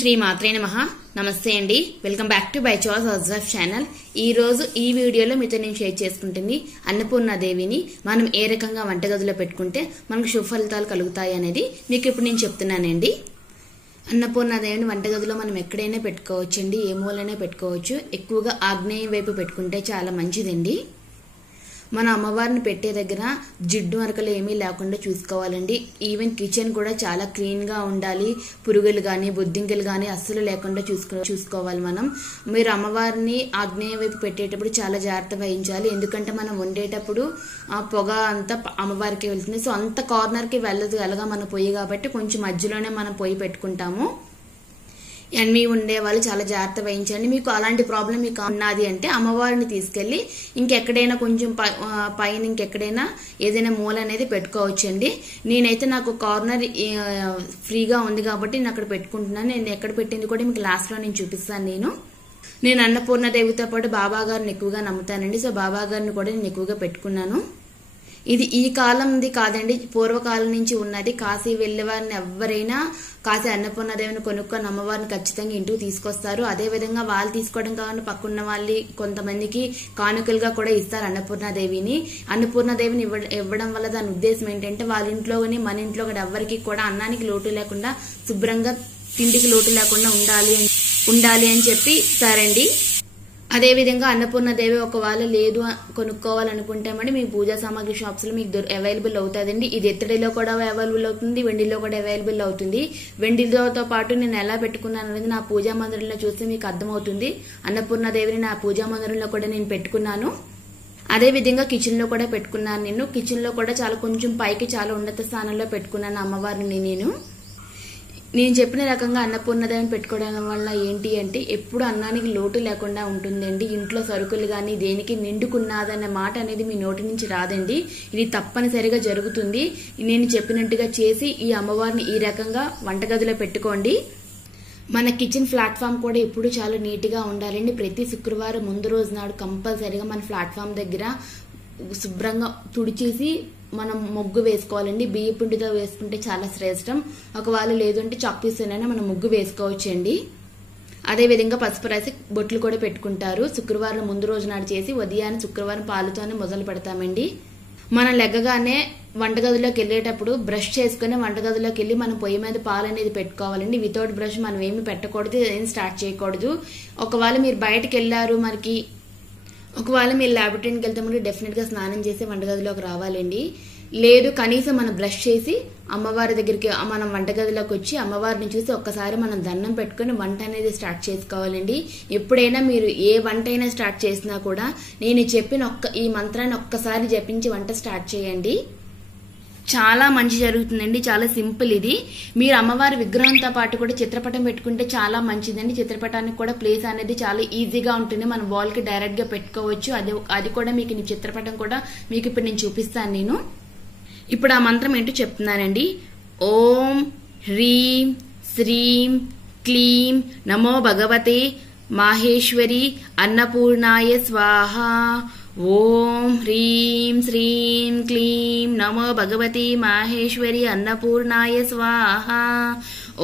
శ్రీ మాత్రే నమః. నమస్తే అండి. Welcome back to buy choice house channel. ఈ రోజు ఈ వీడియోలో మీతో నేను షేర్ చేసుకుంటుంది అన్నపూర్ణాదేవిని మనం ఏ రకంగా వంటగదిలో పెట్టుకుంటే మనకు శుభ ఫలితాలు కలుగుతాయి అనేది మీకు ఇప్పుడు నేను చెప్తున్నానండి. అన్నపూర్ణాదేవిని వంటగదిలో మనం ఎక్కడైనా పెట్టుకోవచ్చండి, ఏ మూలైనా పెట్టుకోవచ్చు. ఎక్కువగా ఆగ్నేయం వైపు పెట్టుకుంటే చాలా మంచిదండి. మన అమ్మవారిని పెట్టే దగ్గర జిడ్డు మరకలు ఏమీ లేకుండా చూసుకోవాలండి. ఈవెన్ కిచెన్ కూడా చాలా క్లీన్ గా ఉండాలి. పురుగులు గాని బొద్దింకలు గాని అస్సలు లేకుండా చూసుకోవాలి. మీరు అమ్మవారిని ఆగ్నేయ వైపు పెట్టేటప్పుడు చాలా జాగ్రత్త వహించాలి. ఎందుకంటే మనం వండేటప్పుడు ఆ పొగ అంతా అమ్మవారికి వెళ్తుంది. సో అంత కార్నర్ కి వెళ్ళదు అలాగా మన పొయ్యి, కాబట్టి కొంచెం మధ్యలోనే మనం పొయ్యి పెట్టుకుంటాము. ఎన్వి ఉండే వాళ్ళు చాలా జాగ్రత్త వహించండి. మీకు అలాంటి ప్రాబ్లం మీకు ఉన్నది అంటే అమ్మవారిని తీసుకెళ్లి ఇంకెక్కడైనా కొంచెం పైన ఇంకెక్కడైనా ఏదైనా మూల అనేది పెట్టుకోవచ్చండి. నేనైతే నాకు కార్నర్ ఫ్రీగా ఉంది కాబట్టి నేను అక్కడ పెట్టుకుంటున్నాను. నేను ఎక్కడ పెట్టింది కూడా మీకు లాస్ట్ లో నేను చూపిస్తాను. నేను అన్నపూర్ణాదేవితో పాటు బాబా గారిని ఎక్కువగా నమ్ముతానండి. సో బాబా గారిని కూడా నేను ఎక్కువగా పెట్టుకున్నాను. ఇది ఈ కాలంది కాదండి, పూర్వకాలం నుంచి ఉన్నది. కాశీ వెళ్లే వారిని ఎవరైనా కాశీ అన్నపూర్ణాదేవిని కొనుక్కొని అమ్మవారిని ఖచ్చితంగా ఇంటికి తీసుకొస్తారు. అదే విధంగా వాళ్ళు తీసుకోవడం కాకుండా పక్కన్న వాళ్ళు కొంతమందికి కానుకలుగా కూడా ఇస్తారు అన్నపూర్ణాదేవిని. అన్నపూర్ణాదేవిని ఇవ్వడం వల్ల దాని ఉద్దేశం ఏంటంటే వాళ్ళ ఇంట్లో కానీ మన ఇంట్లో కూడా ఎవరికి కూడా అన్నానికి లోటు లేకుండా, శుభ్రంగా తిండికి లోటు లేకుండా ఉండాలి అని చెప్పి ఇస్తారండి. అదే విధంగా అన్నపూర్ణాదేవి ఒకవేళ లేదు కొనుక్కోవాలనుకుంటే మీ పూజా సామాగ్రి షాప్స్ లో మీకు అవైలబుల్ అవుతుందండి. ఇది ఎత్తడిలో కూడా అవైలబుల్ అవుతుంది, వెండిలో కూడా అవైలబుల్ అవుతుంది. వెండితో పాటు నేను ఎలా పెట్టుకున్నాను అనేది నా పూజా మందిరంలో చూస్తే మీకు అర్థమవుతుంది. అన్నపూర్ణాదేవిని నా పూజా మందిరంలో కూడా నేను పెట్టుకున్నాను. అదే విధంగా కిచెన్ లో కూడా పెట్టుకున్నాను. నేను కిచెన్ లో కూడా చాలా కొంచెం పైకి చాలా ఉన్నత స్థానంలో పెట్టుకున్నాను అమ్మవారిని. నేను చెప్పిన రకంగా అన్నపూర్ణాదేవిని పెట్టుకోవడం వల్ల ఏంటి అంటే ఎప్పుడు అన్నానికి లోటు లేకుండా ఉంటుందండి. ఇంట్లో సరుకులు గాని దేనికి నిండుకున్నదన్న మాట అనేది మీ నోటి నుంచి రాదండి. ఇది తప్పనిసరిగా జరుగుతుంది. నేను చెప్పినట్టుగా చేసి ఈ అమ్మవారిని ఈ రకంగా వంటగదిలో పెట్టుకోండి. మన కిచెన్ ప్లాట్ఫామ్ కూడా ఎప్పుడు చాలా నీట్ గా ఉండాలండి. ప్రతి శుక్రవారం ముందు రోజు నాడు కంపల్సరిగా మన ప్లాట్ఫామ్ దగ్గర శుభ్రంగా తుడిచేసి మనం ముగ్గు వేసుకోవాలండి. బియ్య పిండితో వేసుకుంటే చాలా శ్రేష్టం. ఒకవేళ లేదంటే చాక్పీస్తోనైనా మనం ముగ్గు వేసుకోవచ్చండి. అదే విధంగా పసుపు రాసి బొట్లు కూడా పెట్టుకుంటారు. శుక్రవారం ముందు రోజు నాడు చేసి ఉదయాన్నే శుక్రవారం పాలుతోనే మొదలు పెడతామండి. మనం లెగ్గగానే వంటగదిలోకి వెళ్ళేటప్పుడు బ్రష్ చేసుకుని వంటగదిలోకి వెళ్ళి మనం పొయ్యి మీద పాలు అనేది పెట్టుకోవాలండి. వితౌట్ బ్రష్ మనం ఏమి పెట్టకూడదు, ఏం స్టార్ట్ చేయకూడదు. ఒకవేళ మీరు బయటకు వెళ్ళారు, ఒకవేళ మీరు ల్యాబొరేటరీకి వెళ్తే డెఫినెట్ గా స్నానం చేసి వంటగదిలోకి రావాలండి. లేదు కనీసం మనం బ్రష్ చేసి అమ్మవారి దగ్గరికి మనం వంటగదిలోకి వచ్చి అమ్మవారిని చూసి ఒక్కసారి మనం దండం పెట్టుకుని వంట అనేది స్టార్ట్ చేసుకోవాలండి. ఎప్పుడైనా మీరు ఏ వంట అయినా స్టార్ట్ చేసినా కూడా నేను చెప్పిన ఈ మంత్రాన్ని ఒక్కసారి జపించి వంట స్టార్ట్ చేయండి. చాలా మంచి జరుగుతుందండి. చాలా సింపుల్ ఇది. మీరు అమ్మవారి విగ్రహంతో పాటు కూడా చిత్రపటం పెట్టుకుంటే చాలా మంచిదండి. చిత్రపటానికి కూడా ప్లేస్ అనేది చాలా ఈజీగా ఉంటుంది. మన వాల్ కి డైరెక్ట్ గా పెట్టుకోవచ్చు. అది కూడా మీకు చిత్రపటం కూడా మీకు ఇప్పుడు నేను చూపిస్తాను. ఇప్పుడు ఆ మంత్రం ఏంటో చెప్తున్నానండి. ఓం హ్రీం శ్రీం క్లీం నమో భగవతే మాహేశ్వరి అన్నపూర్ణాయ స్వాహ. ఓం హ్రీం శ్రీం క్లీం నమో భగవతి మాహేశ్వరి అన్నపూర్ణాయ స్వాహ.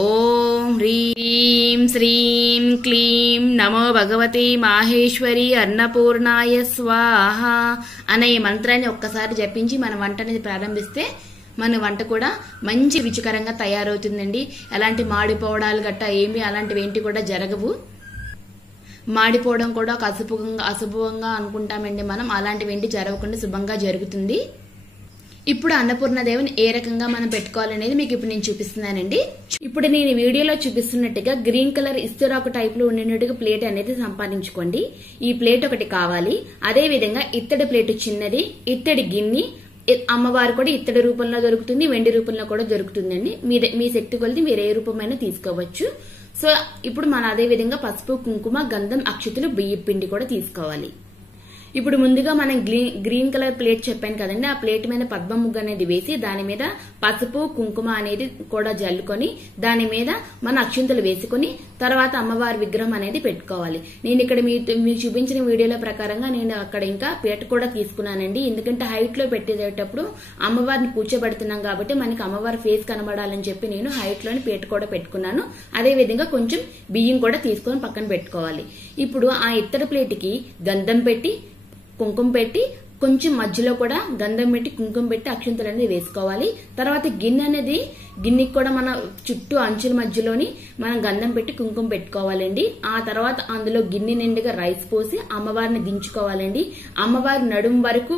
ఓం హ్రీం శ్రీం క్లీం నమో భగవతి మాహేశ్వరి అన్నపూర్ణాయ స్వాహ అనే ఈ మంత్రాన్ని ఒక్కసారి జపించి మన వంట అనేది ప్రారంభిస్తే మన వంట కూడా మంచి రుచికరంగా తయారవుతుందండి. ఎలాంటి మాడిపోవడాలు గట్టా ఏమి అలాంటివి ఏంటి కూడా జరగవు. మాడిపోవడం కూడా ఒక అశుభంగా అనుకుంటామండి మనం. అలాంటివి ఏంటి జరగకుండా శుభంగా జరుగుతుంది. ఇప్పుడు అన్నపూర్ణాదేవిని ఏ రకంగా మనం పెట్టుకోవాలనేది మీకు ఇప్పుడు నేను చూపిస్తున్నానండి. ఇప్పుడు నేను వీడియోలో చూపిస్తున్నట్టుగా గ్రీన్ కలర్ ఇస్తరాకు టైప్ లో ఉండినట్టుగా ప్లేట్ అనేది సంపాదించుకోండి. ఈ ప్లేట్ ఒకటి కావాలి. అదే విధంగా ఇత్తడి ప్లేట్ చిన్నది, ఇత్తడి గిన్నె. అమ్మవారు కూడా ఇత్తడి రూపంలో దొరుకుతుంది, వెండి రూపంలో కూడా దొరుకుతుందండి. మీ శక్తి కొలిది మీరు ఏ రూపమైనా తీసుకోవచ్చు. సో ఇప్పుడు మనం అదే విధంగా పసుపు కుంకుమ గంధం అక్షతలు బియ్య పిండి కూడా తీసుకోవాలి. ఇప్పుడు ముందుగా మనం గ్రీన్ కలర్ ప్లేట్ చెప్పాను కదండి, ఆ ప్లేట్ మీద పద్మ ముగ్గు అనేది వేసి దాని మీద పసుపు కుంకుమ అనేది కూడా జల్లుకొని దాని మీద మన అక్షింతలు వేసుకొని తర్వాత అమ్మవారి విగ్రహం అనేది పెట్టుకోవాలి. నేను ఇక్కడ మీకు చూపించిన వీడియోల ప్రకారంగా నేను అక్కడ ఇంకా పీట కూడా తీసుకున్నానండి. ఎందుకంటే హైట్ లో పెట్టేటప్పుడు అమ్మవారిని కూర్చోబెడుతున్నాం కాబట్టి మనకి అమ్మవారి ఫేస్ కనబడాలని చెప్పి నేను హైట్ లోని పీట కూడా పెట్టుకున్నాను. అదే విధంగా కొంచెం బియ్యం కూడా తీసుకొని పక్కన పెట్టుకోవాలి. ఇప్పుడు ఆ ఇత్తడి ప్లేట్ కి గంధం పెట్టి కుంకుమ పెట్టి కొంచెం మధ్యలో కూడా గంధం పెట్టి కుంకుమ పెట్టి అక్షంతలు అనేది వేసుకోవాలి. తర్వాత గిన్నెకి కూడా మన చుట్టూ అంచుల మధ్యలోని మనం గంధం పెట్టి కుంకుమ పెట్టుకోవాలండి. ఆ తర్వాత అందులో గిన్నె నిండుగా రైస్ పోసి అమ్మవారిని దించుకోవాలండి. అమ్మవారి నడుం వరకు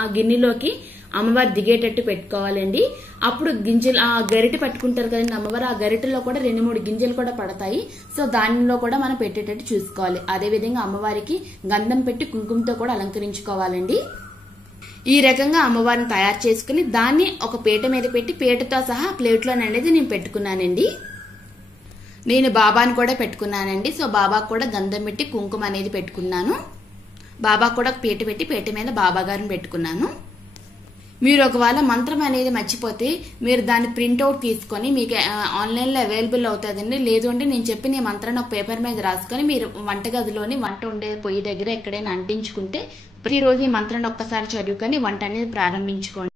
ఆ గిన్నెలోకి అమ్మవారు దిగేటట్టు పెట్టుకోవాలండి. అప్పుడు గింజలు ఆ గరిటె పట్టుకుంటారు కదండి అమ్మవారు, ఆ గరిటెలో కూడా 2-3 గింజలు కూడా పడతాయి. సో దానిలో కూడా మనం పెట్టేటట్టు చూసుకోవాలి. అదే విధంగా అమ్మవారికి గంధం పెట్టి కుంకుమతో కూడా అలంకరించుకోవాలండి. ఈ రకంగా అమ్మవారిని తయారు చేసుకుని దాన్ని ఒక పీట మీద పెట్టి పీటతో సహా ప్లేట్లో అనేది నేను పెట్టుకున్నానండి. నేను బాబాని కూడా పెట్టుకున్నానండి. సో బాబాకు కూడా గంధం పెట్టి కుంకుమ అనేది పెట్టుకున్నాను. బాబాకు కూడా పీట పెట్టి పీట మీద బాబా గారిని పెట్టుకున్నాను. మీరు ఒకవేళ మంత్రం అనేది మర్చిపోతే మీరు దాన్ని ప్రింట్అవుట్ తీసుకొని మీకు ఆన్లైన్ లో అవైలబుల్ అవుతుందండి. లేదు అంటే నేను చెప్పిన ఈ మంత్రాన్ని ఒక పేపర్ మీద రాసుకొని మీరు వంటగదిలోని వంట ఉండే పొయ్యి దగ్గర ఎక్కడైనా అంటించుకుంటే ప్రతిరోజు ఈ మంత్రాన్ని ఒక్కసారి చదువుకొని వంట అనేది ప్రారంభించుకోండి.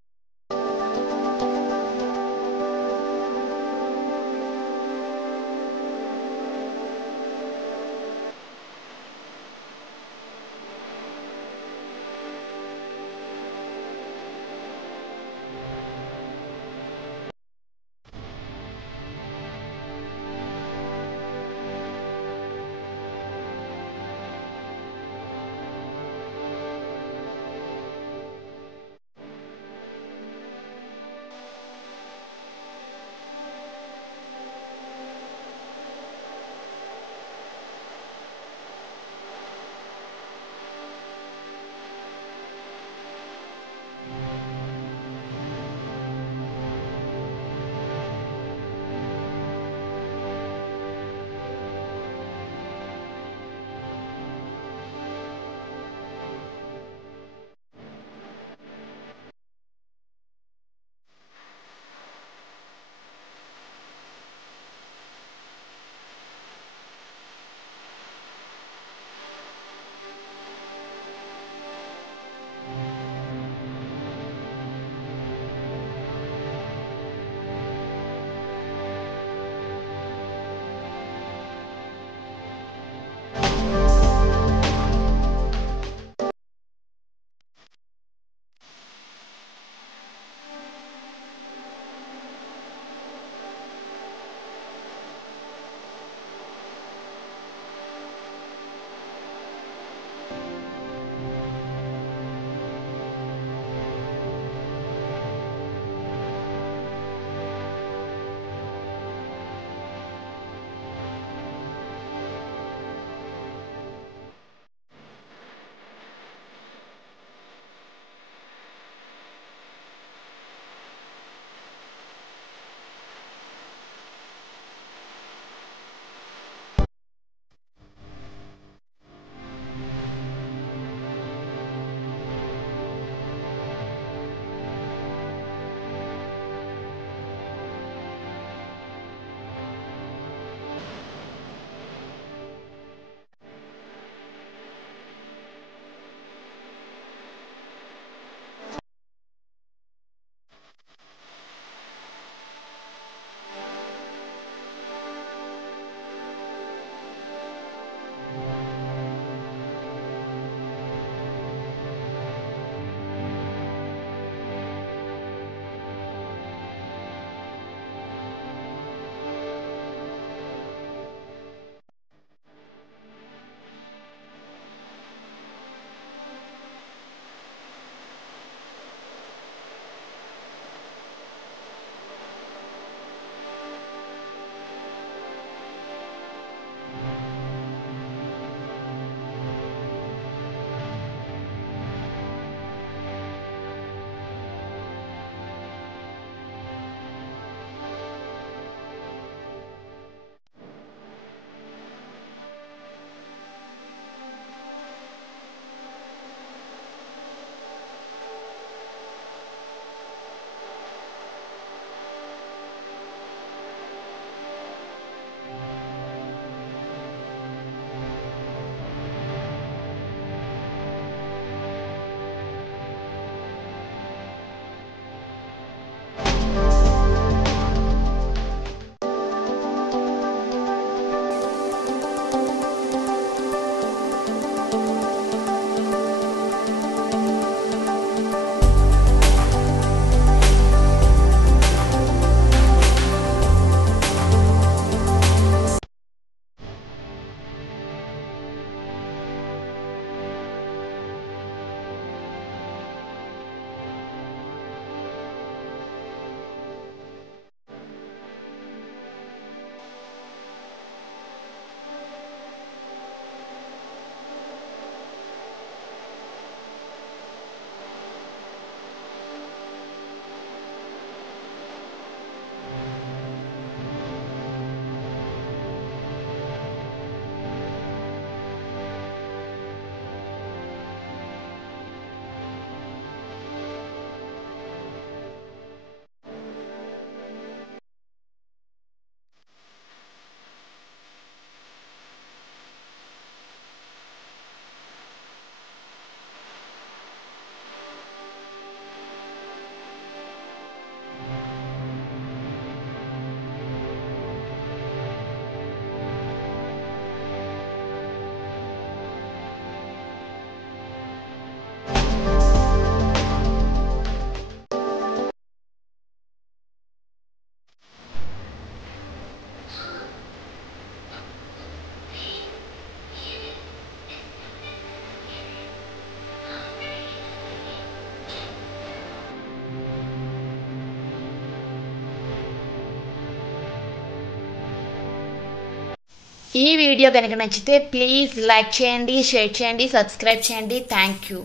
ఈ వీడియో కనుక నచ్చితే ప్లీజ్ లైక్ చేయండి, షేర్ చేయండి, సబ్స్క్రైబ్ చేయండి. Thank you.